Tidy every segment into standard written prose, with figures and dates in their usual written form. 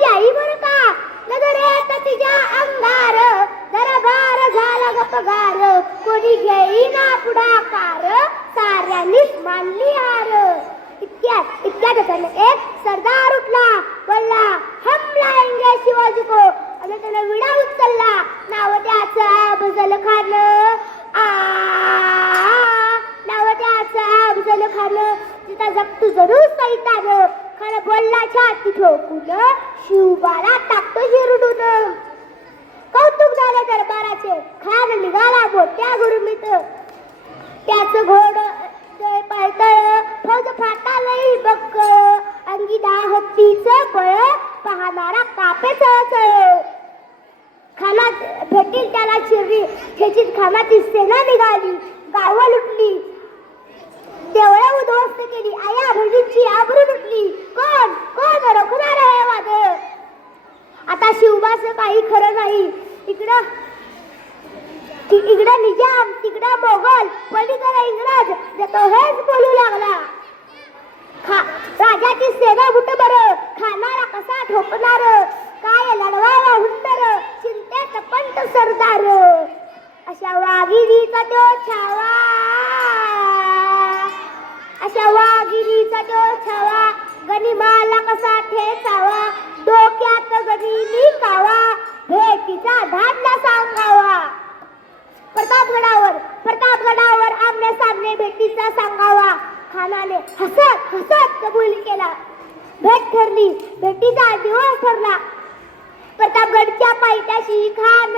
माझी आई बर का नजरेत तिच्या अंगार जरा भार झाला गपगार कोणी घेईना पुढाकार साऱ्यांनीच मानली हार इतक्यात एक सरदार उठला बोलला हम लाएंगे शिवाजी को आणि त्याला विडा उचलला नाव त्याचं अफजल खान नाव त्याचं अफजल खान तिचा जगतू जरूर सैतान खान बोलला छाती ठोकून शिवबाला टाकतो शिरडून कौतुक झालं दरबाराचे खान निघाला मोठ्या गुरमीत त्याचं घोड पायतळ फौज फाटालही बक्कळ अंगी हत्तीचं बळ पाहणारा कापे चळचळ खानात भेटील त्याला शिरली खेचीत खानाची सेना निघाली गावं लुटली देवळं उद्ध्वस्त केली आया बहिणींची आबरू लुटली कोण कोण रोखणार आहे वाद आता शिवबाचं काही खरं नाही इकडं निजाम तिकडं मोगल पलीकडे इंग्रज देतो हेच बोलू लागला राजाची सेना कुठं बरं खाणारा कसा ठोकणार काय लढवावा हुंदर चिंतेत पंत सरदार अशा वाघिणीचा तो छावा अशा वाघिणीचा तो छावा गनिमाला कसा ठेचावा डोक्यात गनिमी कावा भेटीचा धाडला सांगावा प्रतापगडावर आमने सामने भेटीचा सांगावा खानाने हसत हसत कबूल केला भेट ठरली भेटीचा दिवस ठरला प्रतापगडच्या पायथ्याशी खान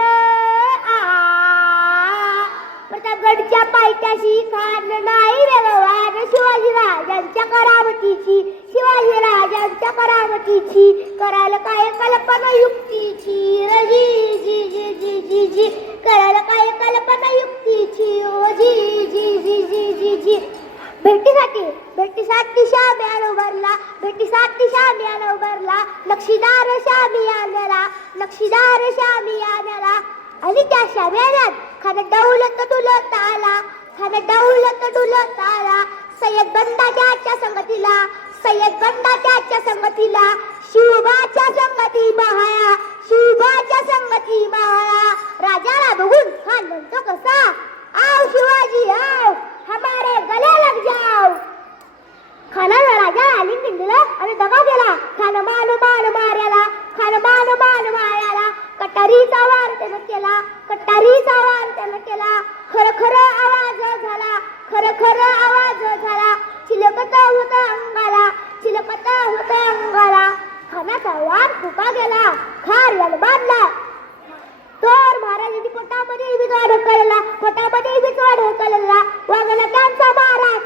प्रतापगडच्या पायथ्याशी खान नाही व्यवहार शिवाजीराजांच्या करामतीची करायला काय कल्पना युक्तीची जी जी जी जी जी जी करायला काय कल्पना युक्तीची ओ जी जी जी जी जी जी भेटीसाठी शाम्यान उभारला नक्षीदार शामी आण्याला आणि त्या शाम्यानात खान दौलत डुलत आला सय्यद बंदा त्याच्या संगतीला शिवबाच्या संगती महाळा राजाला बघून खान म्हणतो कसा आओ शिवाजी आओ हमारे गले लग जाओ खानाला राजाला आलिंगन दिलं आणि दगा दिला खान मान मार्याला कटारीचा वार त्यानं केला खर आवाज झाला चिलकत होत अंगाला खानाचा वार फुका गेला खार याला बांधला तर महाराजांनी पोटामध्ये बिचवा ढकलला वाघनट्यांचा मारा